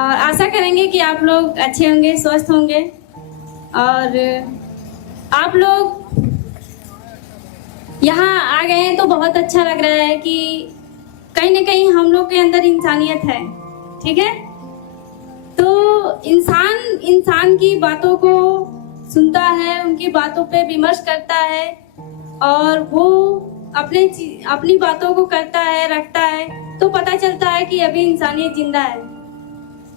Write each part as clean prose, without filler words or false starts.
और आशा करेंगे कि आप लोग अच्छे होंगे, स्वस्थ होंगे। और आप लोग यहाँ आ गए हैं तो बहुत अच्छा लग रहा है कि कहीं ना कहीं हम लोग के अंदर इंसानियत है। ठीक है, तो इंसान की बातों को सुनता है, उनकी बातों पे विमर्श करता है और वो अपनी बातों को करता है, रखता है, तो पता चलता है कि अभी इंसानियत जिंदा है।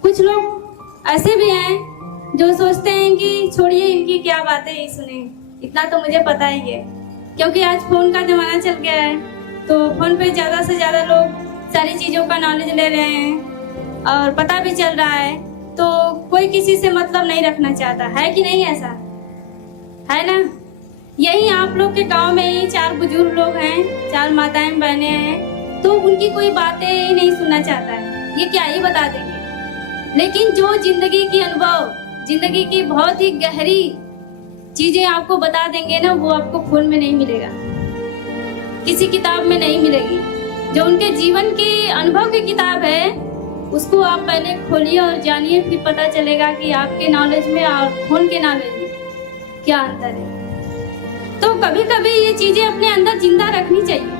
कुछ लोग ऐसे भी हैं जो सोचते हैं कि छोड़िए इनकी क्या बातें ही सुने, इतना तो मुझे पता ही है, क्योंकि आज फोन का जमाना चल गया है। तो फोन पे ज्यादा से ज्यादा लोग सारी चीजों का नॉलेज ले रहे हैं और पता भी चल रहा है, तो कोई किसी से मतलब नहीं रखना चाहता है कि नहीं, ऐसा है ना। यही आप लोग के गांव में ही 4 बुजुर्ग लोग हैं, 4 माताएं बहनें हैं, तो उनकी कोई बातें ही नहीं सुनना चाहता है, ये क्या ही बता देंगे। लेकिन जो जिंदगी की अनुभव, जिंदगी की बहुत ही गहरी चीजें आपको बता देंगे ना, वो आपको फोन में नहीं मिलेगा, किसी किताब में नहीं मिलेगी। जो उनके जीवन की अनुभव की किताब है, उसको आप पहले खोलिए और जानिए, फिर पता चलेगा कि आपके नॉलेज में और फोन के नॉलेज में क्या अंतर है। तो कभी कभी ये चीजें अपने अंदर जिंदा रखनी चाहिए,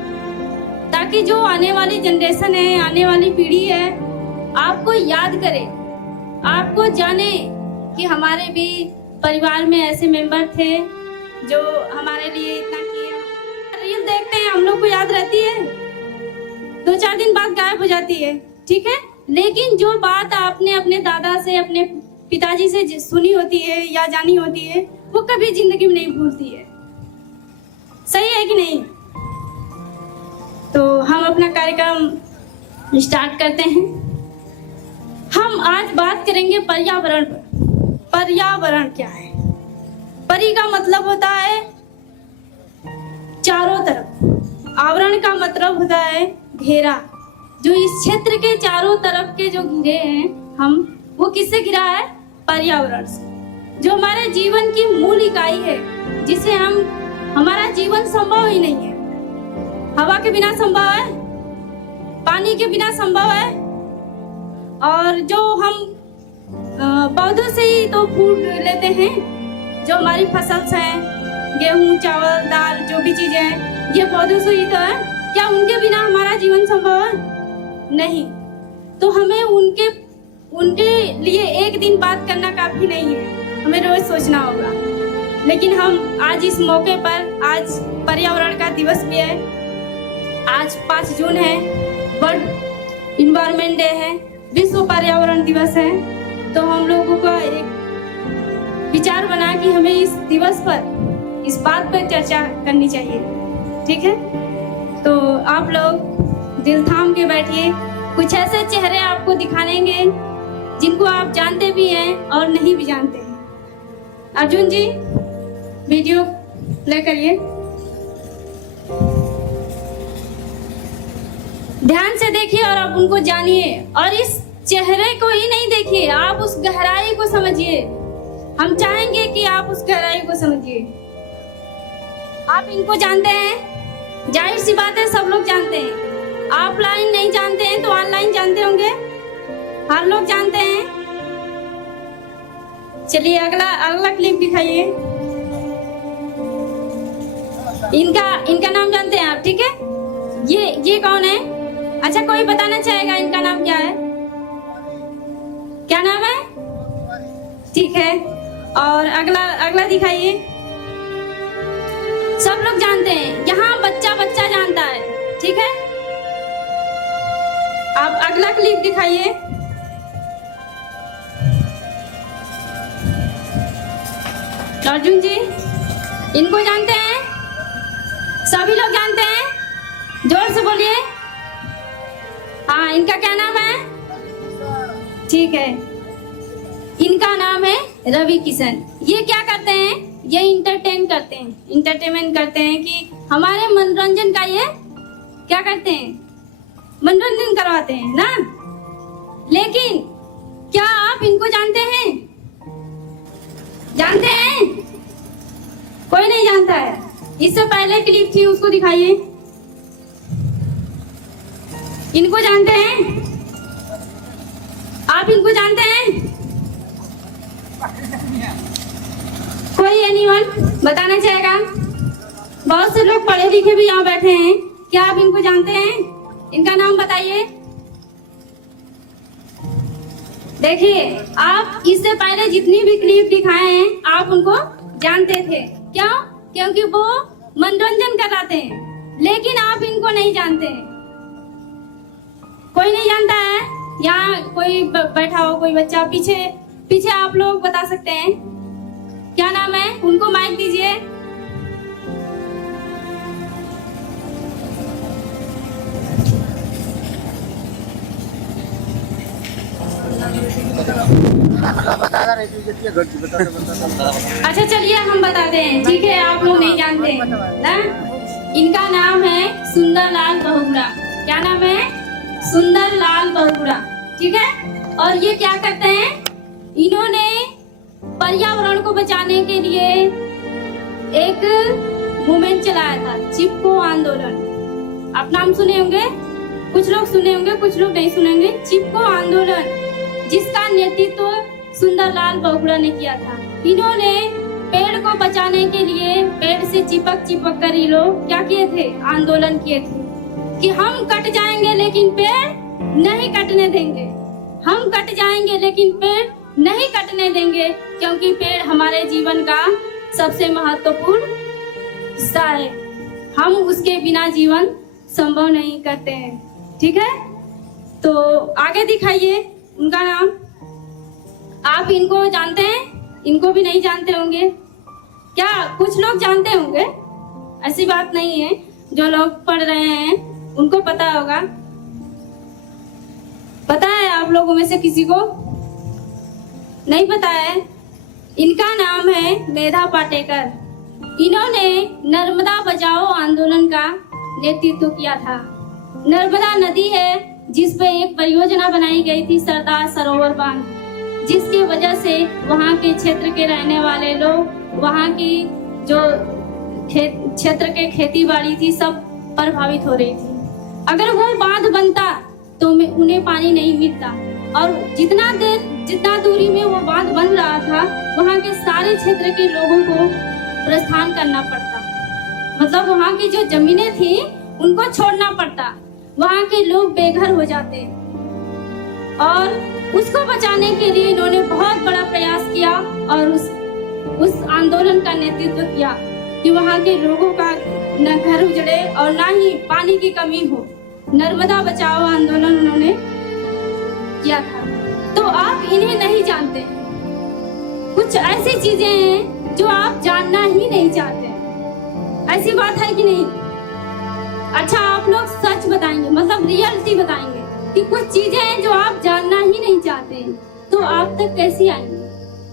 ताकि जो आने वाली जनरेशन है, आने वाली पीढ़ी है, आपको याद करे, आपको जाने कि हमारे भी परिवार में ऐसे मेंबर थे जो हमारे लिए इतना किए। रील देखते हैं, हम लोग को याद रहती है, 2-4 दिन बाद गायब हो जाती है। ठीक है, लेकिन जो बात आपने अपने दादा से, अपने पिताजी से सुनी होती है या जानी होती है, वो कभी जिंदगी में नहीं भूलती है। सही है कि नहीं? तो हम अपना कार्यक्रम स्टार्ट करते हैं। हम आज बात करेंगे पर्यावरण पर। पर्यावरण क्या है? परि का मतलब होता है चारों तरफ, आवरण का मतलब होता है घेरा। जो इस क्षेत्र के चारों तरफ के जो घिरे हैं हम, वो किससे घिरा है? पर्यावरण से, जो हमारे जीवन की मूल इकाई है, जिसे हमारा जीवन संभव ही नहीं है। हवा के बिना संभव है, पानी के बिना संभव है, और जो हम पौधों से ही तो फूड लेते हैं। जो हमारी फसल हैं, गेहूं, चावल, दाल, जो भी चीजें हैं, ये पौधों से ही तो है। क्या उनके बिना हमारा जीवन संभव है? नहीं। तो हमें उनके लिए एक दिन बात करना काफी नहीं है, हमें रोज सोचना होगा। लेकिन हम आज इस मौके पर, आज पर्यावरण का दिवस भी है, आज 5 जून है, वर्ल्ड इन्वायरमेंट डे है, विश्व पर्यावरण दिवस है। तो हम लोगों का एक विचार बना कि हमें इस दिवस पर इस बात पर चर्चा करनी चाहिए। ठीक है, तो आप लोग दिल थाम के बैठिए। कुछ ऐसे चेहरे आपको दिखाएंगे जिनको आप जानते भी हैं और नहीं भी जानते हैं। अर्जुन जी, वीडियो प्ले करिए। ध्यान से देखिए और आप उनको जानिए, और इस चेहरे को ही नहीं देखिए, आप उस गहराई को समझिए। हम चाहेंगे कि आप उस गहराई को समझिए। आप इनको जानते हैं, जाहिर सी बात है, सब लोग जानते हैं। ऑफलाइन नहीं जानते हैं तो ऑनलाइन जानते होंगे, हर लोग जानते हैं। चलिए अगला क्लिप दिखाइए। इनका नाम जानते हैं आप? ठीक है, ये कौन है? अच्छा, कोई बताना चाहेगा इनका नाम क्या है? क्या नाम है? ठीक है, और अगला दिखाइए। सब लोग जानते हैं, यहाँ बच्चा जानता है। ठीक है, आप अगला क्लिप दिखाइए। अर्जुन जी, इनको जानते हैं? सभी लोग जानते हैं? जोर से बोलिए। हाँ, इनका क्या नाम है? ठीक है, इनका नाम है रवि किशन। ये क्या करते हैं? ये इंटरटेनमेंट करते हैं कि हमारे मनोरंजन का ये क्या करते हैं? मनोरंजन करवाते हैं ना। लेकिन क्या आप इनको जानते हैं? जानते हैं? कोई नहीं जानता है। इससे पहले क्लिप थी, उसको दिखाइए। इनको जानते हैं? आप आप इनको जानते हैं? कोई एनीवन बताना चाहेगा? बहुत से लोग पढ़े लिखे भी यहाँ बैठे हैं, क्या आप इनको जानते हैं? इनका नाम बताइए। देखिए, आप इससे पहले जितनी भी क्लिप दिखाए हैं आप उनको जानते थे। क्यों? क्योंकि वो मनोरंजन कराते हैं, लेकिन आप इनको नहीं जानते हैं। कोई नहीं जानता है? यहाँ कोई बैठा हो, कोई बच्चा पीछे पीछे आप लोग बता सकते हैं क्या नाम है? उनको माइक दीजिए। अच्छा चलिए हम बताते हैं, ठीक है? आप लोग नहीं जानते ना? इनका नाम है सुंदरलाल बहुगुणा। क्या नाम है? सुंदरलाल बहुगुणा, ठीक है? और ये क्या करते हैं? इन्होंने पर्यावरण को बचाने के लिए एक मूवमेंट चलाया था, चिपको आंदोलन। आप नाम सुने होंगे, कुछ लोग सुने होंगे, कुछ लोग नहीं सुनेंगे। चिपको आंदोलन, जिसका नेतृत्व सुंदरलाल बहुगुणा ने किया था। इन्होंने पेड़ को बचाने के लिए पेड़ से चिपक कर ये लोग क्या किए थे? आंदोलन किए थे कि हम कट जाएंगे लेकिन पेड़ नहीं कटने देंगे। हम कट जाएंगे लेकिन पेड़ नहीं कटने देंगे, क्योंकि पेड़ हमारे जीवन का सबसे महत्वपूर्ण हिस्सा है। हम उसके बिना जीवन संभव नहीं करते हैं, ठीक है? तो आगे दिखाइए उनका नाम। आप इनको जानते हैं? इनको भी नहीं जानते होंगे क्या? कुछ लोग जानते होंगे, ऐसी बात नहीं है। जो लोग पढ़ रहे हैं उनको पता होगा। पता है आप लोगों में से किसी को नहीं पता है? इनका नाम है मेधा पाटेकर। इन्होंने नर्मदा बचाओ आंदोलन का नेतृत्व किया था। नर्मदा नदी है जिस पे एक परियोजना बनाई गई थी, सरदार सरोवर बांध, जिसकी वजह से वहाँ के क्षेत्र के रहने वाले लोग, वहाँ की जो क्षेत्र के खेती बाड़ी थी सब प्रभावित हो रही थी। अगर वो बांध बनता तो उन्हें पानी नहीं मिलता, और जितना दूरी में वो बांध बन रहा था वहाँ के सारे क्षेत्र के लोगों को प्रस्थान करना पड़ता। मतलब वहाँ की जो जमीनें थी उनको छोड़ना पड़ता, वहाँ के लोग बेघर हो जाते। और उसको बचाने के लिए इन्होंने बहुत बड़ा प्रयास किया और उस आंदोलन का नेतृत्व किया कि वहाँ के लोगों का न घर उजड़े और ना ही पानी की कमी हो। नर्मदा बचाओ आंदोलन उन्होंने किया था। तो आप इन्हें नहीं जानते। कुछ ऐसी चीजें हैं जो आप जानना ही नहीं चाहते, ऐसी बात है कि नहीं? अच्छा, आप लोग सच बताएंगे, मतलब रियलिटी बताएंगे कि कुछ चीजें हैं जो आप जानना ही नहीं चाहते, तो आप तक कैसी आएंगी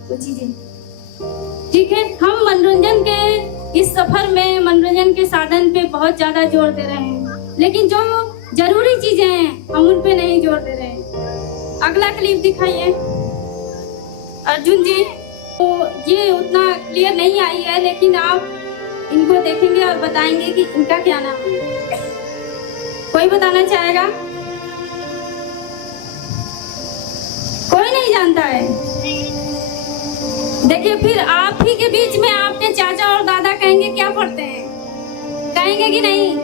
वो चीजें? ठीक है, हम मनोरंजन के इस सफर में मनोरंजन के साधन पे बहुत ज्यादा जोर दे रहे हैं, लेकिन जो जरूरी चीजें हैं हम उन पे नहीं जोर दे रहे हैं। अगला क्लिप दिखाइए अर्जुन जी। तो ये उतना क्लियर नहीं आई है, लेकिन आप इनको देखेंगे और बताएंगे कि इनका क्या नाम है। कोई बताना चाहेगा? कोई नहीं जानता है। देखिए, फिर आप ही के बीच में आपके चाचा और दादा कहेंगे क्या पढ़ते हैं? कहेंगे कि नहीं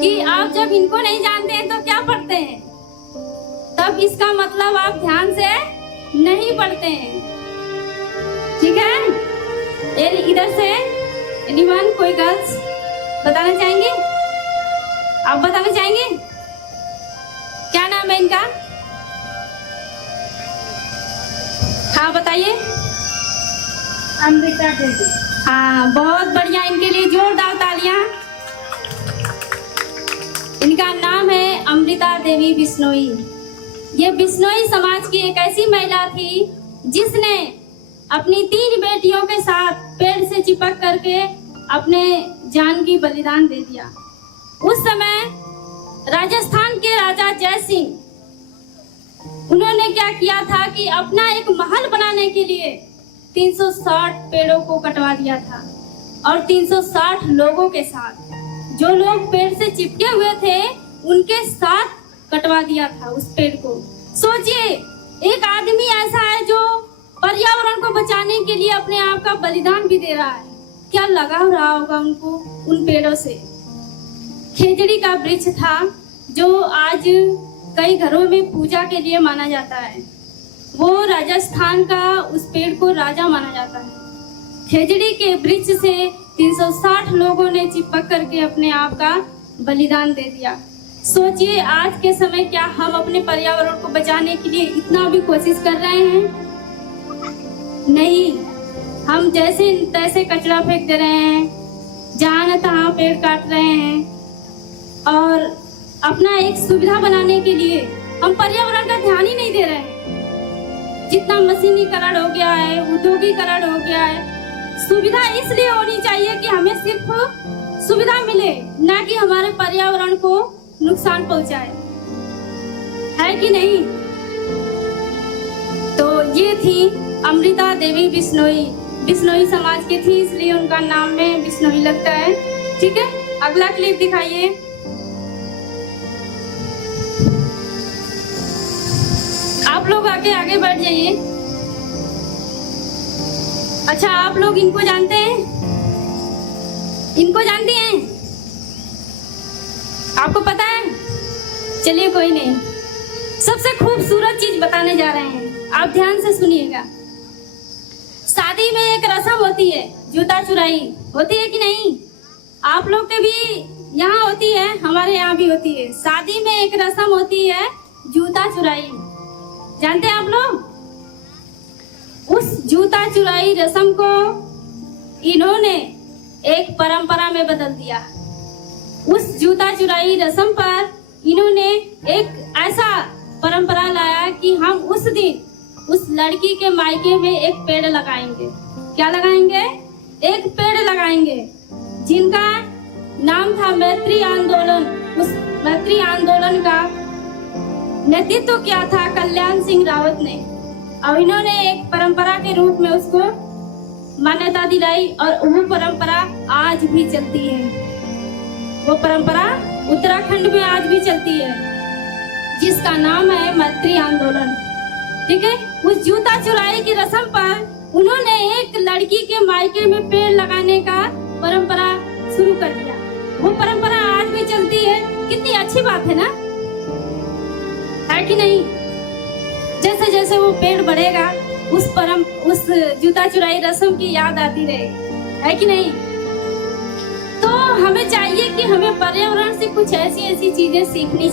कि आप जब इनको नहीं जानते हैं तो क्या पढ़ते हैं? तब इसका मतलब आप ध्यान से नहीं पढ़ते हैं, ठीक है? ये इधर से एनीवन, कोई गर्ल्स बताना चाहेंगे? आप बताना चाहेंगे क्या नाम है इनका? हाँ बताइए। अमृता देवी। हाँ, बहुत बढ़िया, इनके लिए जोरदार तालियां। इनका नाम है अमृता देवी बिश्नोई। ये बिश्नोई समाज की एक ऐसी महिला थी जिसने अपनी 3 बेटियों के साथ पेड़ से चिपक करके अपने जान की बलिदान दे दिया। उस समय राजस्थान के राजा जय सिंह, उन्होंने क्या किया था कि अपना एक महल बनाने के लिए 360 पेड़ों को कटवा दिया था, और 360 लोगों के साथ, जो लोग पेड़ से चिपके हुए थे उनके साथ कटवा दिया था उस पेड़ को। सोचिए एक आदमी ऐसा है जो पर्यावरण को बचाने के लिए अपने आप का बलिदान भी दे रहा है। क्या लगाव रहा होगा उनको उन पेड़ों से। खेजड़ी का वृक्ष था जो आज कई घरों में पूजा के लिए माना जाता है। वो राजस्थान का उस पेड़ को राजा माना जाता है। खेजड़ी के वृक्ष से 360 लोगों ने चिपक करके अपने आप का बलिदान दे दिया। सोचिए आज के समय क्या हम अपने पर्यावरण को बचाने के लिए इतना भी कोशिश कर रहे हैं? नहीं, हम जैसे तैसे कचरा फेंक दे रहे हैं, जहाँ न तहाँ पेड़ काट रहे हैं और अपना एक सुविधा बनाने के लिए हम पर्यावरण का ध्यान ही नहीं दे रहे हैं। जितना मशीनीकरण हो गया है, उद्योगीकरण हो गया है, सुविधा इसलिए होनी चाहिए कि हमें सिर्फ सुविधा मिले, ना कि हमारे पर्यावरण को नुकसान पहुंचाए, है कि नहीं? तो ये थी अमृता देवी बिश्नोई। बिश्नोई समाज की थी, इसलिए उनका नाम में बिश्नोई लगता है। ठीक है, अगला क्लिप दिखाइए। आप लोग आगे बढ़ जाइए। अच्छा, आप लोग इनको जानते हैं? इनको जानती हैं? आपको पता है? चलिए कोई नहीं, सबसे खूबसूरत चीज बताने जा रहे हैं, आप ध्यान से सुनिएगा। शादी में एक रस्म होती है, जूता चुराई होती है कि नहीं? आप लोग के भी यहाँ होती है, हमारे यहाँ भी होती है। शादी में एक रस्म होती है, जूता चुराई। जानते हैं आप लोग? उस जूता चुराई रस्म को इन्होंने एक परंपरा में बदल दिया। उस जूता चुराई रस्म पर इन्होंने एक ऐसा परंपरा लाया कि हम उस दिन उस लड़की के मायके में एक पेड़ लगाएंगे। क्या लगाएंगे? एक पेड़ लगाएंगे, जिनका नाम था मैत्री आंदोलन। उस मैत्री आंदोलन का नेतृत्व किया था कल्याण सिंह रावत ने, और इन्होंने एक परंपरा के रूप में उसको मान्यता दिलाई, और वो परंपरा आज भी चलती है। वो परंपरा उत्तराखंड में आज भी चलती है, जिसका नाम है मैत्री आंदोलन। ठीक है, उस जूता चुराई की रस्म पर उन्होंने एक लड़की के मायके में पेड़ लगाने का परंपरा शुरू कर दिया। वो परंपरा आज भी चलती है। कितनी अच्छी बात है ना, है कि नहीं? जैसे जैसे वो पेड़ बढ़ेगा, उस जूता चुराई रस्म की याद आती रहेगी, है कि नहीं? तो हमें चाहिए कि हमें पर्यावरण से कुछ ऐसी चीजें सीखनी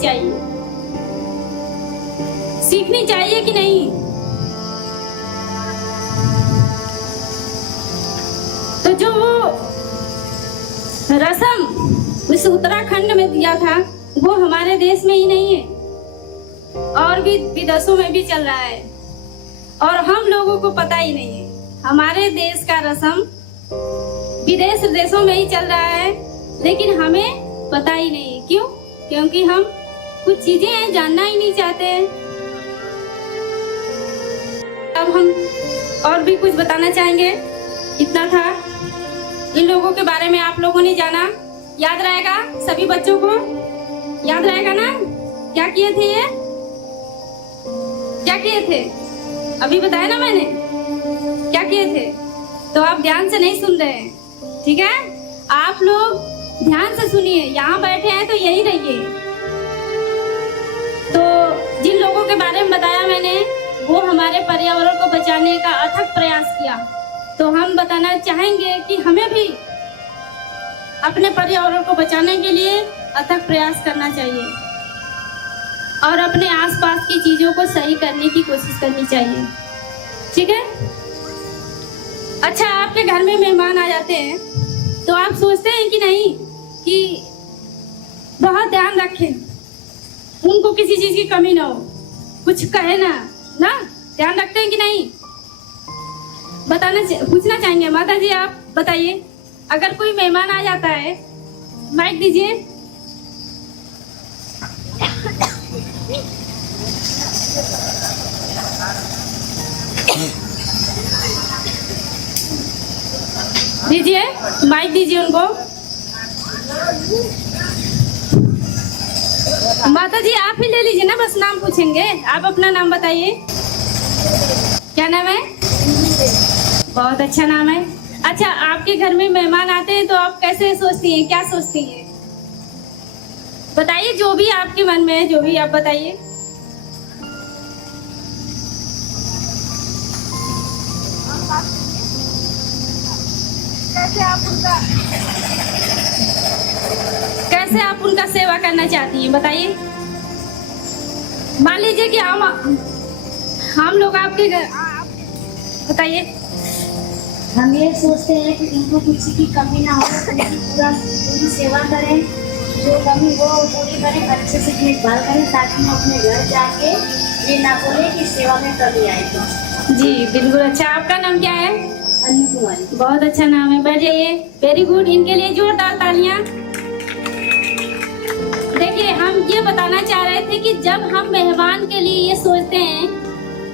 चाहिए कि नहीं? तो जो रस्म उस उत्तराखंड में दिया था, वो हमारे देश में ही नहीं है, और भी विदेशों में भी चल रहा है, और हम लोगों को पता ही नहीं है। हमारे देश का रस्म विदेश देशों में ही चल रहा है, लेकिन हमें पता ही नहीं है। क्यों? क्योंकि हम कुछ चीजें जानना ही नहीं चाहते। अब हम और भी कुछ बताना चाहेंगे। इतना था इन लोगों के बारे में, आप लोगों ने जाना। याद रहेगा सभी बच्चों को? याद रहेगा ना? क्या किए थे ये? क्या किए थे? अभी बताया ना मैंने क्या किए थे। तो आप ध्यान से नहीं सुन रहे हैं, ठीक है? आप लोग ध्यान से सुनिए, यहाँ बैठे हैं तो यही रहिए। तो जिन लोगों के बारे में बताया मैंने, वो हमारे पर्यावरण को बचाने का अथक प्रयास किया। तो हम बताना चाहेंगे कि हमें भी अपने पर्यावरण को बचाने के लिए अथक प्रयास करना चाहिए, और अपने आसपास की चीजों को सही करने की कोशिश करनी चाहिए। ठीक है? अच्छा, आपके घर में मेहमान आ जाते हैं तो आप सोचते हैं कि नहीं कि बहुत ध्यान रखें, उनको किसी चीज की कमी ना हो, कुछ कहे ना ध्यान रखते हैं कि नहीं? पूछना चाहेंगे। माता जी आप बताइए, अगर कोई मेहमान आ जाता है, माइक दीजिए। दीजिए माइक, दीजिए उनको। माता जी आप ही ले लीजिए ना, बस नाम पूछेंगे। आप अपना नाम बताइए। क्या नाम है? बहुत अच्छा नाम है। अच्छा, आपके घर में मेहमान आते हैं तो आप कैसे सोचती हैं, क्या सोचती हैं? बताइए, जो भी आपके मन में है, जो भी आप बताइए। कैसे आप उनका सेवा करना चाहती हैं, बताइए। मान लीजिए कि हम लोग आपके घर, बताइए। हम ये सोचते हैं कि इनको किसी की कमी ना हो, उनकी पूरी सेवा करें, जो कमी वो पूरी करें, अच्छे से देखभाल करें, ताकि हम अपने घर जाके ये ना बोले कि सेवा में कमी आई। तो जी बिल्कुल। अच्छा, आपका नाम क्या है? अन्नू कुमारी। बहुत अच्छा नाम है, बैठ जाइए। वेरी गुड, इनके लिए जोरदार तालियां। देखिए, हम ये बताना चाह रहे थे कि जब हम मेहमान के लिए ये सोचते हैं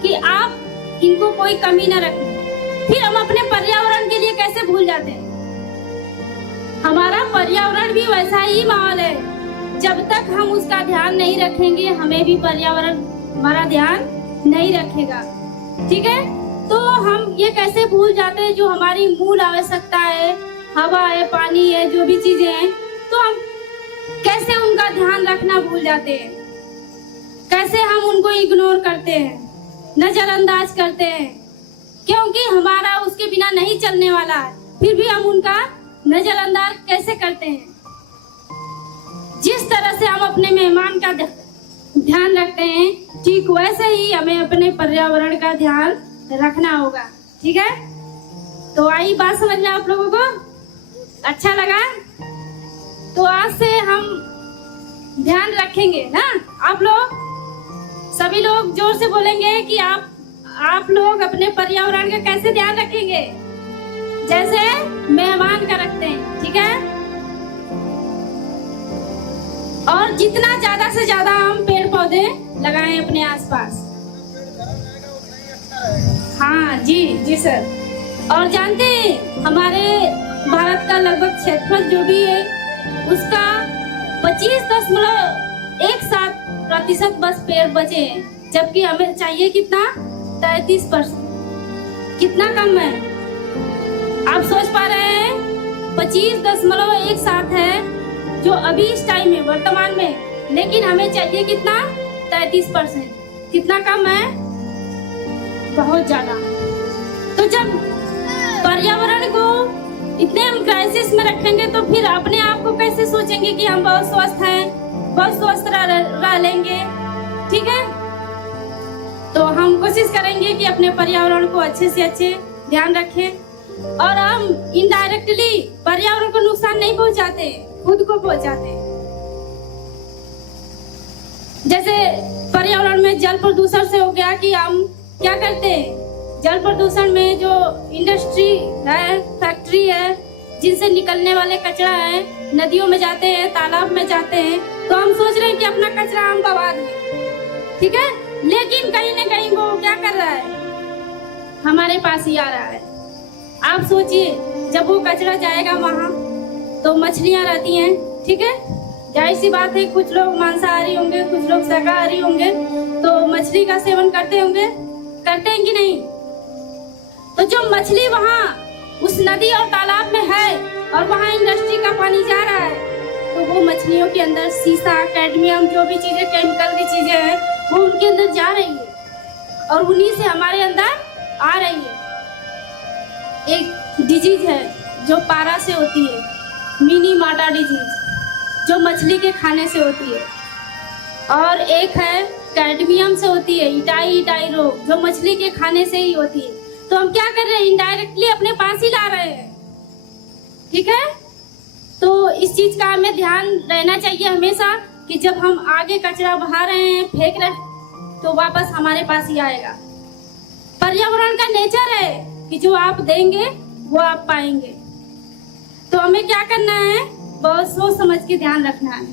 कि आप इनको कोई कमी ना रखें, फिर हम अपने पर्यावरण के लिए कैसे भूल जाते हैं। हमारा पर्यावरण भी वैसा ही माहौल है, जब तक हम उसका ध्यान नहीं रखेंगे, हमें भी पर्यावरण हमारा ध्यान नहीं रखेगा। ठीक है, तो हम ये कैसे भूल जाते हैं जो हमारी मूल आवश्यकता है, हवा है, पानी है, जो भी चीजें हैं, तो हम कैसे उनका ध्यान रखना भूल जाते हैं, कैसे हम उनको इग्नोर करते हैं, नजरअंदाज करते हैं, क्योंकि हमारा उसके बिना नहीं चलने वाला है, फिर भी हम उनका नजरअंदाज कैसे करते हैं। जिस तरह से हम अपने मेहमान का ध्यान रखते हैं, ठीक वैसे ही हमें अपने पर्यावरण का ध्यान रखना होगा। ठीक है, तो आई बात समझ में आप लोगों को? अच्छा लगा? तो आज से हम ध्यान रखेंगे ना। आप लोग सभी लोग जोर से बोलेंगे कि आप लोग अपने पर्यावरण का कैसे ध्यान रखेंगे, जैसे मेहमान का रखते हैं। ठीक है, और जितना ज्यादा से ज्यादा हम पेड़ पौधे लगाएं अपने आसपास। हाँ जी जी सर। और जानते हैं, हमारे भारत का लगभग क्षेत्रफल जो भी है, उसका 25.17% बस पेड़ बचे हैं, जबकि हमें चाहिए कितना? 33%। कितना कम है? आप सोच पा रहे हैं? 25.17 है जो अभी इस टाइम में वर्तमान में, लेकिन हमें चाहिए कितना? 33%। कितना कम है? बहुत ज्यादा। तो जब पर्यावरण को इतने हम क्राइसिस में रखेंगे, तो फिर अपने आप को कैसे सोचेंगे कि हम बहुत स्वस्थ हैं, बहुत स्वस्थ रह लेंगे। ठीक है, तो हम कोशिश करेंगे कि अपने पर्यावरण को अच्छे से अच्छे ध्यान रखें, और हम इनडायरेक्टली पर्यावरण को नुकसान नहीं पहुंचाते, खुद को पहुंचाते। जैसे पर्यावरण में जल प्रदूषण से हो गया कि हम क्या करते हैं, जल प्रदूषण में जो इंडस्ट्री है, फैक्ट्री है, जिनसे निकलने वाले कचरा है, नदियों में जाते हैं, तालाब में जाते हैं, तो हम सोच रहे हैं कि अपना कचरा हम बहा दें। ठीक है, लेकिन कहीं न कहीं वो क्या कर रहा है, हमारे पास ही आ रहा है। आप सोचिए, जब वो कचरा जाएगा वहाँ, तो मछलियाँ रहती हैं। ठीक है, जाहिर सी बात है, कुछ लोग मांसाहारी होंगे, कुछ लोग शाकाहारी होंगे, तो मछली का सेवन करते होंगे, करते हैं कि नहीं? तो जो मछली वहाँ उस नदी और तालाब में है, और वहाँ इंडस्ट्री का पानी जा रहा है, तो वो मछलियों के अंदर सीसा, कैडमियम, जो भी चीजें केमिकल की चीजें हैं, वो उनके अंदर जा रही है, और उन्हीं से हमारे अंदर आ रही है। एक डिजीज है जो पारा से होती है, मिनी माटा डिजीज, जो मछली के खाने से होती है, और एक है कैडमियम से होती है, इटाई रोग, जो मछली के खाने से ही होती है। तो हम क्या कर रहे हैं, इनडायरेक्टली अपने पास ही ला रहे हैं। ठीक है, तो इस चीज का हमें ध्यान रहना चाहिए हमेशा कि जब हम आगे कचरा बहा रहे हैं, फेंक रहे हैं, तो वापस हमारे पास ही आएगा। पर्यावरण का नेचर है कि जो आप देंगे वो आप पाएंगे। तो हमें क्या करना है, बहुत सोच समझ के ध्यान रखना है।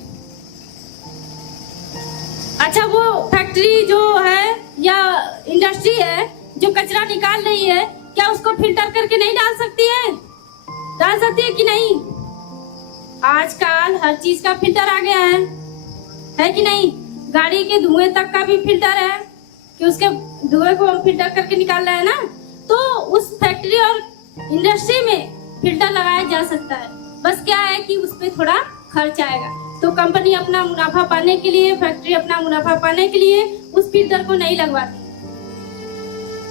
अच्छा, वो फैक्ट्री जो है या इंडस्ट्री है जो कचरा निकाल रही है, क्या उसको फिल्टर करके नहीं डाल सकती है? डाल सकती है कि नहीं? आजकल हर चीज का फिल्टर आ गया है कि नहीं? गाड़ी के धुएं तक का भी फिल्टर है। कि उसके धुएं को हम फिल्टर करके निकाल रहे हैं ना, तो उस फैक्ट्री और इंडस्ट्री में फिल्टर लगाया जा सकता है। बस क्या है कि उस पर थोड़ा खर्च आएगा, तो कंपनी अपना मुनाफा पाने के लिए, फैक्ट्री अपना मुनाफा पाने के लिए उस फिल्टर को नहीं लगवाती।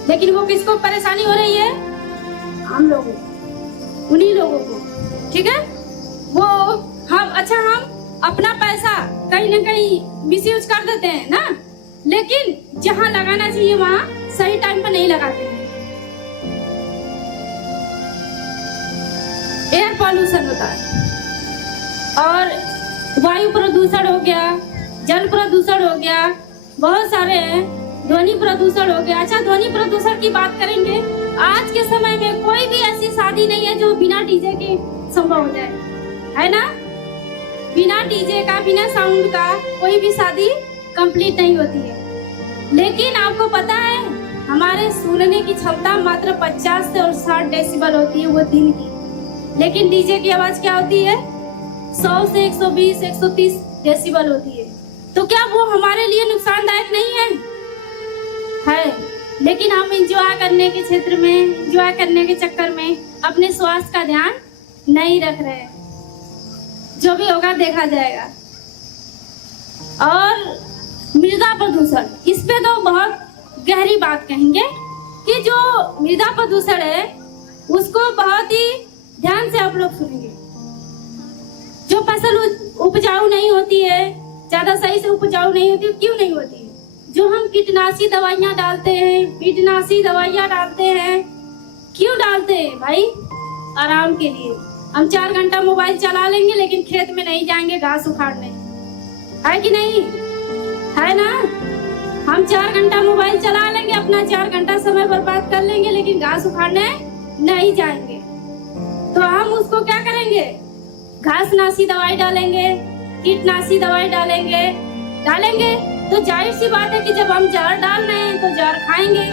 लेकिन वो किसको परेशानी हो रही है? हम लोगों, उन्हीं लोगों को। ठीक है, वो हम अपना पैसा कहीं ना कहीं मिसयूज कर देते हैं ना, लेकिन जहां लगाना चाहिए वहां सही टाइम पर नहीं लगाते हैं। एयर पॉल्यूशन होता है, और वायु प्रदूषण हो गया, जल प्रदूषण हो गया, बहुत सारे हैं, ध्वनि प्रदूषण हो गया। अच्छा, ध्वनि प्रदूषण की बात करेंगे, आज के समय में कोई भी ऐसी शादी नहीं है जो बिना डीजे के संभव हो जाए, है ना? बिना डीजे का, बिना साउंड का कोई भी शादी कंप्लीट नहीं होती है। लेकिन आपको पता है, हमारे सुनने की क्षमता मात्र 50 से और 60 डेसिबल होती है वो दिन की, लेकिन डीजे की आवाज क्या होती है? 100 से 120, 130 डेसिबल होती है। तो क्या वो हमारे लिए नुकसानदायक नहीं है? है, लेकिन हम इंजॉय करने के क्षेत्र में, इंजॉय करने के चक्कर में अपने स्वास्थ्य का ध्यान नहीं रख रहे हैं। जो भी होगा देखा जाएगा। और मृदा प्रदूषण, इस पे तो बहुत गहरी बात कहेंगे कि जो मृदा प्रदूषण है उसको बहुत ही ध्यान से आप लोग सुनेंगे। जो फसल उपजाऊ नहीं होती है, ज्यादा सही से उपजाऊ नहीं होती, क्यों नहीं होती? जो हम कीटनाशी दवाइयाँ डालते हैं, क्यों डालते हैं भाई? आराम के लिए। हम 4 घंटा मोबाइल चला लेंगे लेकिन खेत में नहीं जाएंगे घास उखाड़ने, है कि नहीं? है ना? हम 4 घंटा मोबाइल चला लेंगे, अपना 4 घंटा समय बर्बाद कर लेंगे, लेकिन घास उखाड़ने नहीं जाएंगे। तो हम उसको क्या करेंगे? घासनाशी दवाई डालेंगे, कीटनाशी दवाई डालेंगे। तो जाहिर सी बात है कि जब हम जार डाल रहे हैं तो जार खाएंगे,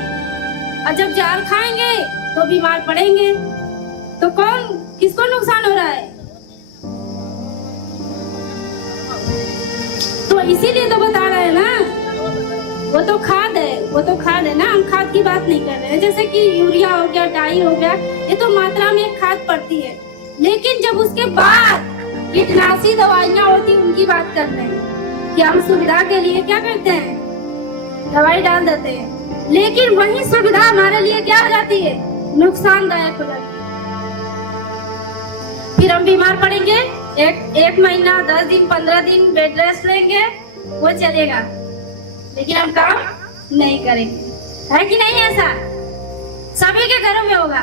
और जब जार खाएंगे तो बीमार पड़ेंगे। तो किसको नुकसान हो रहा है? तो इसीलिए तो बता रहे हैं ना, वो तो खाद है ना। हम खाद की बात नहीं कर रहे हैं, जैसे कि यूरिया हो गया, डाई हो गया, ये तो मात्रा में खाद पड़ती है। लेकिन जब उसके बाद कीटनाशी दवाइयाँ होती, उनकी बात कर रहे हैं कि हम सुविधा के लिए क्या करते हैं? दवाई डाल देते हैं, लेकिन वही सुविधा हमारे लिए क्या हो जाती है? नुकसानदायक हो जाती है। फिर हम बीमार पड़ेंगे, एक महीना, 10 दिन, 15 दिन बेड रेस्ट लेंगे, वो चलेगा, लेकिन हम काम नहीं करेंगे। है कि नहीं? ऐसा सभी के घरों में होगा,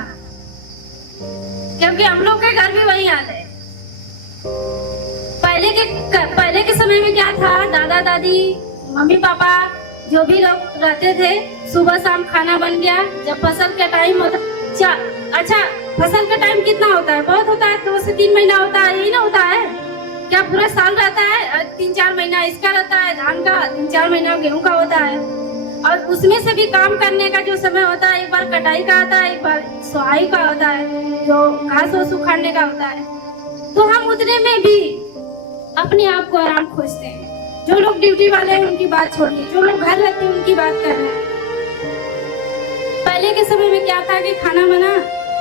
क्योंकि हम लोग के घर भी वही हाल है। पहले के समय में क्या था? दादा दादी, मम्मी पापा, जो भी लोग रहते थे, सुबह शाम खाना बन गया। जब फसल का टाइम होता, अच्छा फसल का टाइम कितना होता है? बहुत होता है, 2 से 3 महीना होता है, यही ना होता है? क्या पूरा साल रहता है? 3-4 महीना इसका रहता है धान का, 3-4 महीना गेहूं का होता है। और उसमें से भी काम करने का जो समय होता है, एक बार कटाई का आता है, एक बार सुहाई का होता है, जो घास वास उखाड़ने का होता है। तो हम उतने में भी अपने आप को आराम खोजते हैं। जो लोग ड्यूटी वाले हैं उनकी बात छोड़िए, जो लोग घर रहते हैं उनकी बात कर रहे हैं। पहले के समय में क्या था कि खाना बना,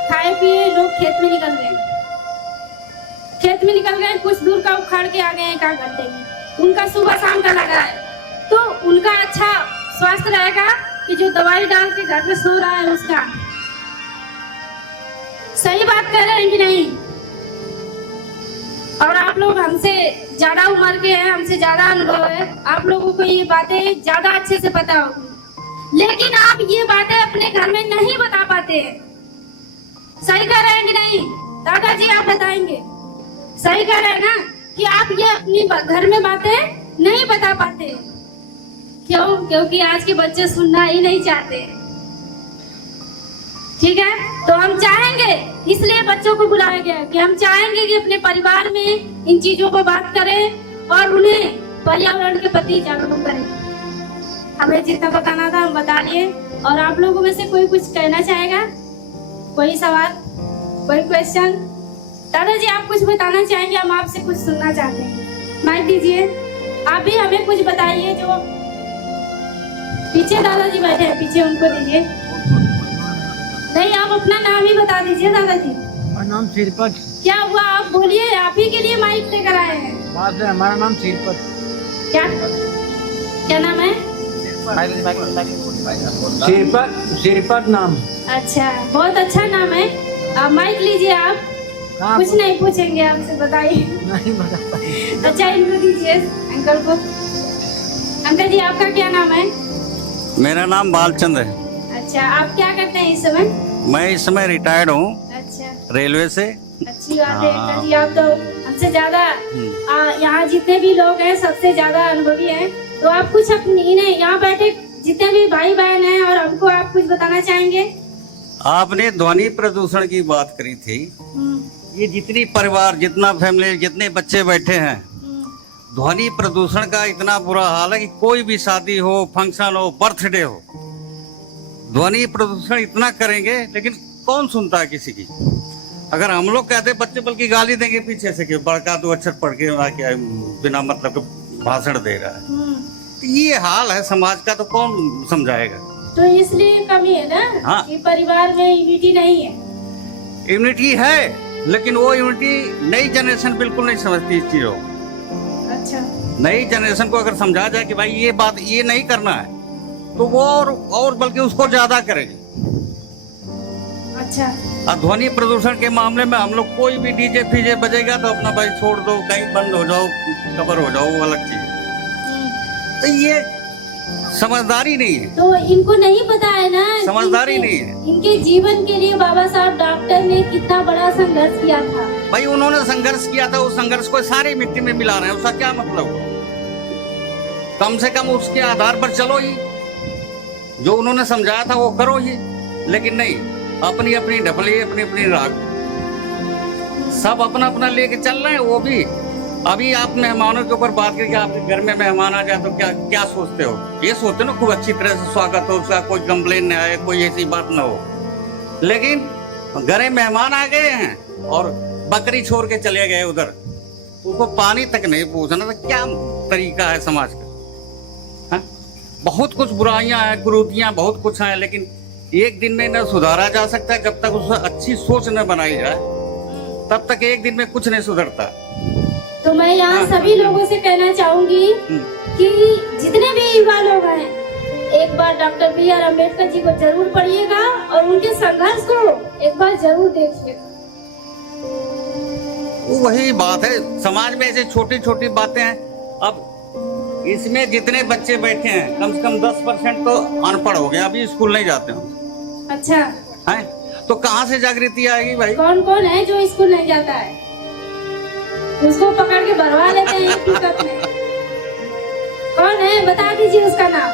खाए पिए, लोग खेत में निकल गए, कुछ दूर का उखाड़ के आ गए 1 घंटे में। उनका सुबह शाम का लगा है, तो उनका अच्छा स्वास्थ्य रहेगा कि जो दवाई डाल के घर में सो रहा है उसका। सही बात कर रहे हैं कि नहीं? और आप लोग हमसे ज्यादा उम्र के हैं, हमसे ज्यादा अनुभव है, आप लोगों को ये बातें ज्यादा अच्छे से पता होगी, लेकिन आप ये बातें अपने घर में नहीं बता पाते हैं। सही कह रहे हैं कि नहीं? दादाजी आप बताएंगे, सही कह रहे हैं ना कि आप ये अपनी घर में बातें नहीं बता पाते। क्यों? क्योंकि आज के बच्चे सुनना ही नहीं चाहते। ठीक है, तो हम चाहेंगे, इसलिए बच्चों को बुलाया गया कि हम चाहेंगे कि अपने परिवार में इन चीजों पर बात करें और उन्हें पर्यावरण के प्रति जागरूक करें। हमें जितना बताना था हम बता लिए। और आप लोगों में से कोई कुछ कहना चाहेगा? कोई सवाल, कोई क्वेश्चन? दादाजी आप कुछ बताना चाहेंगे? हम आपसे कुछ सुनना चाहते हैं, माइक दीजिए। आप भी हमें कुछ बताइए जो पीछे दादाजी बैठे हैं, पीछे उनको दीजिए। नहीं, आप अपना नाम ही बता दीजिए दादाजी। मेरा नाम सिरपत। क्या हुआ, आप बोलिए, आप ही के लिए माइक लेकर आए हैं। बात है, हमारा नाम सिरपत। क्या क्या नाम है? सिरपत नाम। अच्छा, बहुत अच्छा नाम है। आप माइक लीजिए। आप कुछ नहीं पूछेंगे आपसे, बताइए। नहीं बता पाई। अच्छा, इनको दीजिए अंकल को। अंकल जी, आपका क्या नाम है? मेरा नाम बालचंद है। अच्छा, आप क्या करते हैं इस समय? मैं इस समय रिटायर्ड हूँ अच्छा, रेलवे से। अच्छी बात है अंकल जी, आप तो हमसे ज्यादा हम्म। यहाँ जितने भी लोग हैं सबसे ज्यादा अनुभवी हैं। तो आप कुछ अपनी इन्हें यहाँ बैठे जितने भी भाई बहन हैं और हमको आप कुछ बताना चाहेंगे? आपने ध्वनि प्रदूषण की बात करी थी। ये जितनी परिवार, जितना फैमिली, जितने बच्चे बैठे हैं, ध्वनि प्रदूषण का इतना बुरा हाल है कि कोई भी शादी हो, फंक्शन हो, बर्थडे हो, ध्वनि प्रदूषण इतना करेंगे, लेकिन कौन सुनता है किसी की। अगर हम लोग कहते बच्चे बल्कि गाली देंगे पीछे से कि बड़का दो अक्षर पढ़ के आके बिना मतलब के भाषण दे रहा है। तो ये हाल है समाज का, तो कौन समझाएगा। तो इसलिए कमी है ना। हाँ। कि परिवार में यूनिटी नहीं है। यूनिटी है, लेकिन वो यूनिटी नई जनरेशन बिल्कुल नहीं समझती इस चीजों। अच्छा, नई जनरेशन को अगर समझा जाए कि भाई ये बात ये नहीं करना है, तो वो और बल्कि उसको ज्यादा करेगी। अच्छा, और ध्वनि प्रदूषण के मामले में हम लोग कोई भी डीजे फीजे बजेगा तो अपना भाई छोड़ दो, कहीं बंद हो जाओ, कवर हो जाओ, वो अलग चीज। तो ये समझदारी नहीं है। तो इनको नहीं पता है ना, समझदारी इनके- नहीं है। इनके जीवन के लिए बाबा साहब डॉक्टर ने कितना बड़ा संघर्ष किया था। भाई उन्होंने संघर्ष किया था, उस संघर्ष को सारी मिट्टी में मिला रहे हैं, उसका क्या मतलब। कम से कम उसके आधार पर चलो ही, जो उन्होंने समझाया था वो करो ही। लेकिन नहीं, अपनी अपनी ढपली, अपनी अपनी राग, सब अपना अपना लेके चल रहे हैं। वो भी अभी आप मेहमानों के ऊपर बात करके आपके घर में मेहमान आ जाए तो क्या क्या सोचते हो? ये सोचते ना खूब अच्छी तरह से स्वागत हो, उसका कोई कंप्लेन न आए, कोई ऐसी बात ना हो। लेकिन घरे मेहमान आ गए हैं और बकरी छोड़ के चले गए उधर, उसको पानी तक नहीं पूछना, तो क्या तरीका है समाज का। हाँ? बहुत कुछ बुराइयां हैं, कुरीतियां बहुत कुछ हैं, लेकिन एक दिन में न सुधारा जा सकता है। जब तक उसमें अच्छी सोच न बनाई जाए तब तक एक दिन में कुछ नहीं सुधरता। तो मैं यहाँ हाँ। सभी लोगों से कहना चाहूंगी कि जितने भी युवा लोग हैं, एक बार डॉक्टर B.R. अम्बेडकर जी को जरूर पढ़िएगा और उनके संघर्ष को एक बार जरूर देखिएगा। वही बात है, समाज में ऐसे छोटी छोटी बातें हैं। अब इसमें जितने बच्चे बैठे हैं, कम से कम 10% तो अनपढ़ हो गए, अभी स्कूल नहीं जाते हैं। अच्छा, हैं? तो कहाँ से जागृति आएगी भाई? कौन कौन है जो स्कूल नहीं जाता है? उसको पकड़ के भरवा लेते हैं पिकअप में। कौन है, बता दीजिए उसका नाम।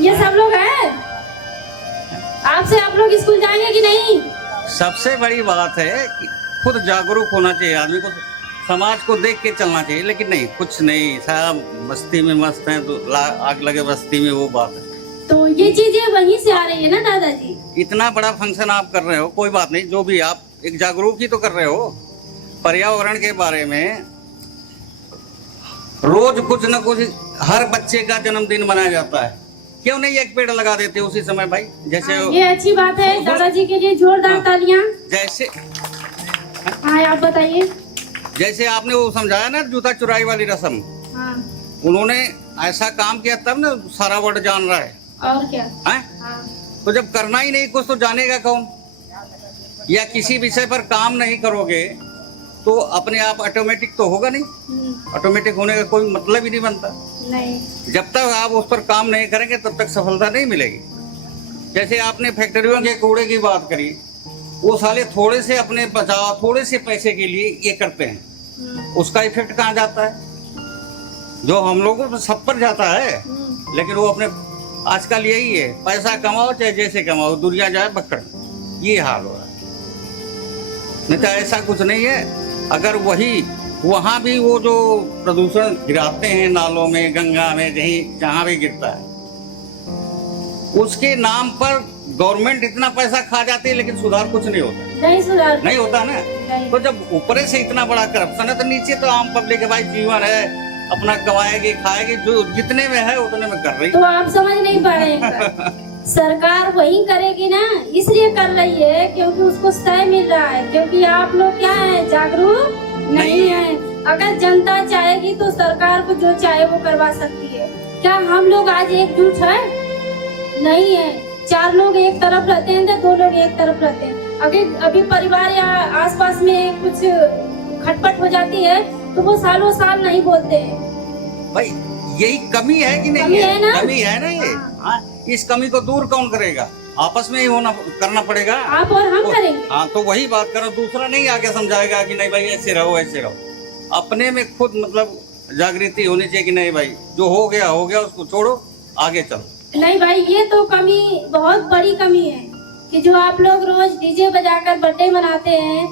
ये सब लोग हैं। आपसे आप लोग स्कूल जाएंगे कि नहीं? सबसे बड़ी बात है कि खुद जागरूक होना चाहिए आदमी को, समाज को देख के चलना चाहिए। लेकिन नहीं, कुछ नहीं, सब मस्ती में मस्त हैं, तो आग लगे बस्ती में, वो बात है। तो ये चीजें वहीं से आ रही है ना दादाजी। इतना बड़ा फंक्शन आप कर रहे हो, कोई बात नहीं, जो भी आप एक जागरूक ही तो कर रहे हो पर्यावरण के बारे में। रोज कुछ न कुछ, हर बच्चे का जन्मदिन मनाया जाता है, क्यों नहीं एक पेड़ लगा देते उसी समय भाई? जैसे ये अच्छी बात है, दादाजी के लिए जोरदार हाँ। तालियां। जैसे हाँ, आप बताइए। जैसे आपने वो समझाया ना जूता चुराई वाली रस्म, हाँ, उन्होंने ऐसा काम किया तब ना सारा वर्ल्ड जान रहा है। और क्या। हैं? हाँ, तो जब करना ही नहीं कुछ तो जानेगा कौन? या किसी विषय पर काम नहीं करोगे तो अपने आप ऑटोमेटिक तो होगा नहीं। ऑटोमेटिक होने का कोई मतलब ही नहीं बनता। नहीं। जब तक आप उस पर काम नहीं करेंगे तब तक सफलता नहीं मिलेगी। जैसे आपने फैक्ट्रियों के कूड़े की बात करी, वो साले थोड़े से अपने बचाव, थोड़े से पैसे के लिए ये करते हैं, उसका इफेक्ट कहाँ जाता है? जो हम लोगों पर सब पर जाता है। लेकिन वो अपने, आजकल यही है, पैसा कमाओ चाहे जैसे कमाओ, दुनिया जाए बक्कड़, ये हाल हो रहा है। नहीं तो ऐसा कुछ नहीं है। अगर वही वहाँ भी वो जो प्रदूषण गिराते हैं नालों में, गंगा में, जहाँ भी गिरता है, उसके नाम पर गवर्नमेंट इतना पैसा खा जाती है, लेकिन सुधार कुछ नहीं होता। नहीं सुधार, नहीं होता ना। नहीं। तो जब ऊपर से इतना बड़ा करप्शन है तो नीचे तो आम पब्लिक है भाई, जीवन है, अपना कमाएगी खाएगी, जो जितने में है उतने में कर रही। तो आप समझ नहीं पा रहे हैं सरकार वही करेगी ना, इसलिए कर रही है क्योंकि उसको सह मिल रहा है, क्योंकि आप लोग क्या है, जागरूक नहीं है। अगर जनता चाहेगी तो सरकार को जो चाहे वो करवा सकती है। क्या हम लोग आज एकजुट है? नहीं है। 4 लोग एक तरफ रहते हैं तो 2 लोग एक तरफ रहते हैं। अभी परिवार या आसपास में कुछ खटपट हो जाती है तो वो सालों साल नहीं बोलते हैं। भाई यही कमी है कि नहीं कमी है ना? कमी है ना ये। हाँ, इस कमी को दूर कौन करेगा? आपस में ही करना पड़ेगा। आप और हम करेंगे। हाँ, तो वही बात करो, दूसरा नहीं आके समझाएगा कि नहीं भाई ऐसे रहो ऐसे रहो। अपने में खुद मतलब जागृति होनी चाहिए कि नहीं भाई जो हो गया उसको छोड़ो, आगे चलो। नहीं भाई, ये तो कमी बहुत बड़ी कमी है कि जो आप लोग रोज डीजे बजाकर बर्थडे मनाते हैं,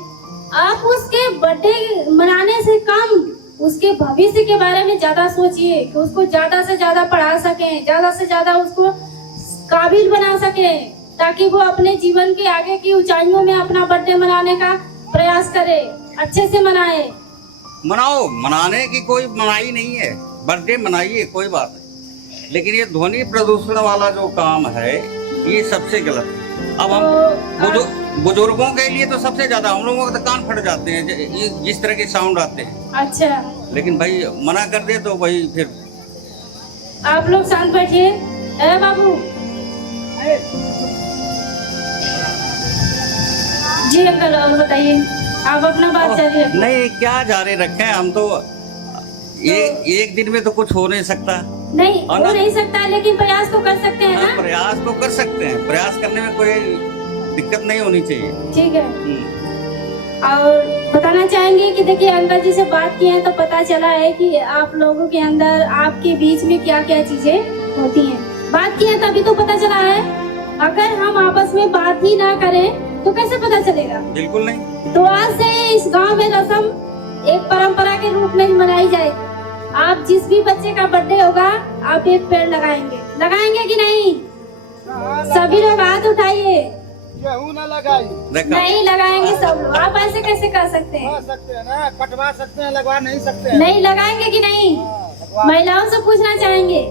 आप उसके बर्थडे मनाने से कम उसके भविष्य के बारे में ज्यादा सोचिए कि उसको ज्यादा से ज्यादा पढ़ा सकें, ज्यादा से ज्यादा उसको काबिल बना सकें, ताकि वो अपने जीवन के आगे की ऊंचाइयों में अपना बर्थडे मनाने का प्रयास करे, अच्छे से मनाए। मनाओ, मनाने की कोई मनाही नहीं है, बर्थडे मनाइए, कोई बात नहीं, लेकिन ये ध्वनि प्रदूषण वाला जो काम है ये सबसे गलत है। अब हम बुजुर्गों के लिए तो सबसे ज्यादा, हम लोगों के तो कान फट जाते हैं जिस तरह के साउंड आते हैं। अच्छा, लेकिन भाई मना कर दे तो भाई फिर आप लोग शांत बैठिए। अरे बाबू जी, अंकल और बताइए, आप अपना बात जारी रखिए। नहीं, क्या जारी रखें, हम तो एक दिन में तो कुछ हो नहीं सकता। नहीं हो नहीं सकता, लेकिन प्रयास तो कर सकते हैं ना? प्रयास तो कर सकते हैं, प्रयास करने में कोई दिक्कत नहीं होनी चाहिए। ठीक है। और बताना चाहेंगे कि देखिए, अंकल जी से बात की है तो पता चला है कि आप लोगों के अंदर, आपके बीच में क्या क्या चीजें होती हैं। बात की है तभी तो पता चला है। अगर हम आपस में बात ही ना करें तो कैसे पता चलेगा? बिल्कुल नहीं। तो आज से इस गांव में रस्म एक परंपरा के रूप में मनाई जाएगी। आप जिस भी बच्चे का बर्थडे होगा, आप एक पेड़ लगाएंगे कि नहीं? सभी लोग हाथ उठाइए। नहीं लगाएंगे सब लोग। आप ऐसे कैसे कर सकते हैं? ना, कटवा सकते हैं, लगवा नहीं सकते। नहीं लगाएंगे कि नहीं? महिलाओं से पूछना चाहेंगे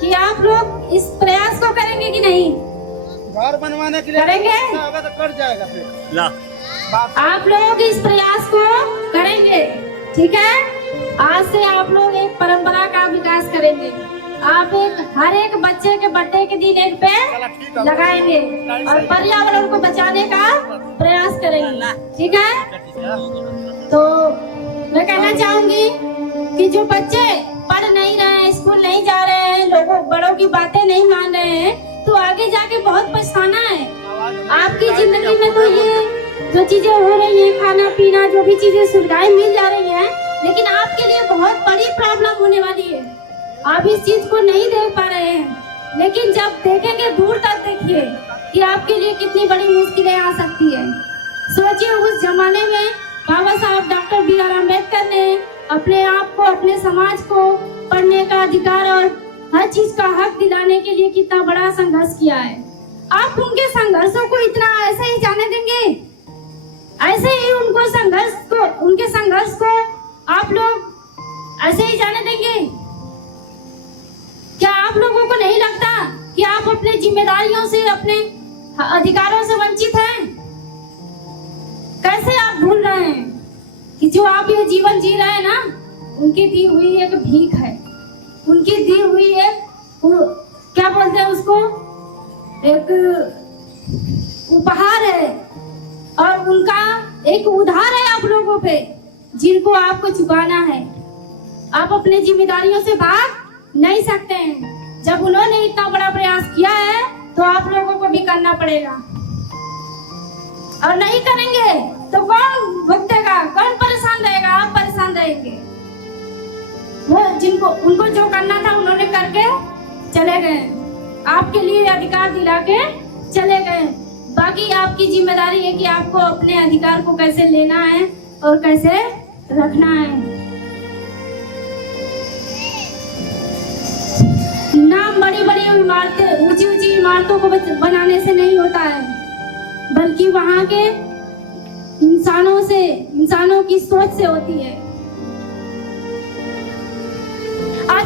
कि आप लोग इस प्रयास को करेंगे कि नहीं? घर बनवाने के लिए करेंगे तो कर जाएगा फिर। ला, आप लोग इस प्रयास को करेंगे, ठीक है? आज से आप लोग एक परंपरा का विकास करेंगे। आप हर एक बच्चे के बर्थडे के दिन एक पेड़ लगाएंगे और पर्यावरण को बचाने का प्रयास करेंगे, ठीक है? तो मैं कहना चाहूंगी कि जो बच्चे पढ़ नहीं रहे हैं, स्कूल नहीं जा रहे हैं, लोगों बड़ों की बातें नहीं मान रहे हैं, तो आगे जाके बहुत पछताना है। आपकी जिंदगी में तो ये जो चीजें हो रही है, खाना पीना, जो भी चीजें सुविधाएं मिल जा रही है, लेकिन आपके लिए बहुत बड़ी प्रॉब्लम होने वाली है। आप इस चीज को नहीं देख पा रहे हैं, लेकिन जब देखेंगे दूर तक देखिए कि आपके लिए कितनी बड़ी मुश्किलें आ सकती है। सोचिए, उस जमाने में बाबा साहब डॉक्टर B.R. अम्बेडकर ने अपने आप को, अपने समाज को पढ़ने का अधिकार और हर चीज का हक दिलाने के लिए कितना बड़ा संघर्ष किया है। आप उनके संघर्षों को इतना ऐसे ही जाने देंगे? ऐसे ही उनके संघर्ष को आप लोग ऐसे ही जाने देंगे? क्या आप लोगों को नहीं लगता कि आप अपने जिम्मेदारियों से, अपने अधिकारों से वंचित हैं? कैसे आप भूल रहे हैं कि जो आप ये जीवन जी रहे हैं ना, उनकी दी हुई एक भीख है, उनकी दी हुई एक, क्या बोलते हैं उसको, एक उपहार है, और उनका एक उधार है आप लोगों पे, जिनको आपको चुकाना है। आप अपने जिम्मेदारियों से भाग नहीं सकते हैं। जब उन्होंने इतना बड़ा प्रयास किया है तो आप लोगों को भी करना पड़ेगा, और नहीं करेंगे तो कौन भुगतेगा? कौन परेशान रहेगा? आप परेशान रहेंगे। वो उनको जो करना था उन्होंने करके चले गए, आपके लिए अधिकार दिला के चले गए। बाकी आपकी जिम्मेदारी है कि आपको अपने अधिकार को कैसे लेना है और कैसे रखना है। नाम बड़ी बड़ी इमारतें, ऊंची ऊंची इमारतों को बनाने से नहीं होता है, बल्कि वहाँ के इंसानों की सोच से होती है।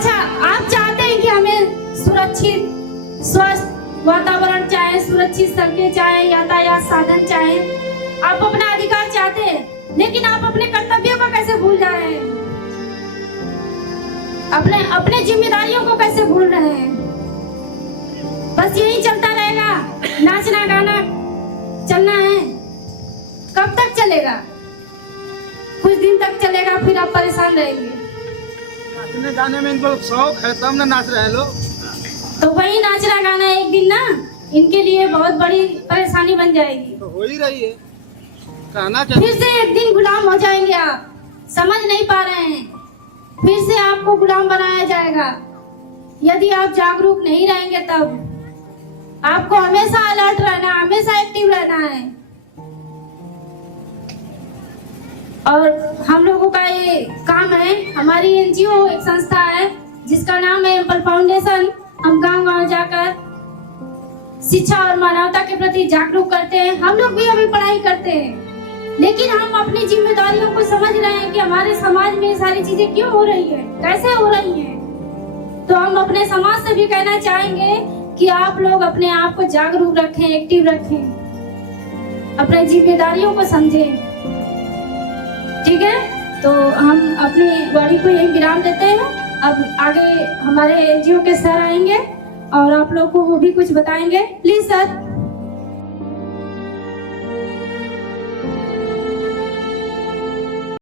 अच्छा, आप चाहते हैं कि हमें सुरक्षित स्वस्थ वातावरण चाहे, सुरक्षित सड़कें चाहे, यातायात साधन चाहे, आप अपना अधिकार चाहते हैं, लेकिन आप अपने कर्तव्यों को कैसे भूल जा रहे हैं? अपने जिम्मेदारियों को कैसे भूल रहे हैं? बस यही चलता रहेगा, नाचना गाना चलना है। कब तक चलेगा? कुछ दिन तक चलेगा, फिर आप परेशान रहेंगे। नाचने गाने में इनको शौक है तब ना नाच रहे लोग। तो वही नाचना गाना एक दिन ना इनके लिए बहुत बड़ी परेशानी बन जाएगी। तो हो ही रही है, कहना फिर से एक दिन गुलाम हो जाएंगे आप, समझ नहीं पा रहे हैं। फिर से आपको गुलाम बनाया जाएगा। यदि आप जागरूक नहीं रहेंगे तब आपको हमेशा अलर्ट रहना, हमेशा एक्टिव रहना है। और हम लोगों का ये काम है, हमारी एनजीओ एक संस्था है जिसका नाम है एम्पल फाउंडेशन। हम गांव-गांव जाकर शिक्षा और मानवता के प्रति जागरूक करते हैं। हम लोग भी अभी पढ़ाई करते हैं, लेकिन हम अपनी जिम्मेदारियों को समझ रहे हैं कि हमारे समाज में ये सारी चीजें क्यों हो रही है, कैसे हो रही हैं। तो हम अपने समाज से भी कहना चाहेंगे कि आप लोग अपने आप को जागरूक रखें, एक्टिव रखें, अपने जिम्मेदारियों को समझें। ठीक है, तो हम अपनी वाणी को यही विराम देते हैं। अब आगे हमारे एनजीओ के सर आएंगे और आप लोग को वो भी कुछ बताएंगे। Please sir.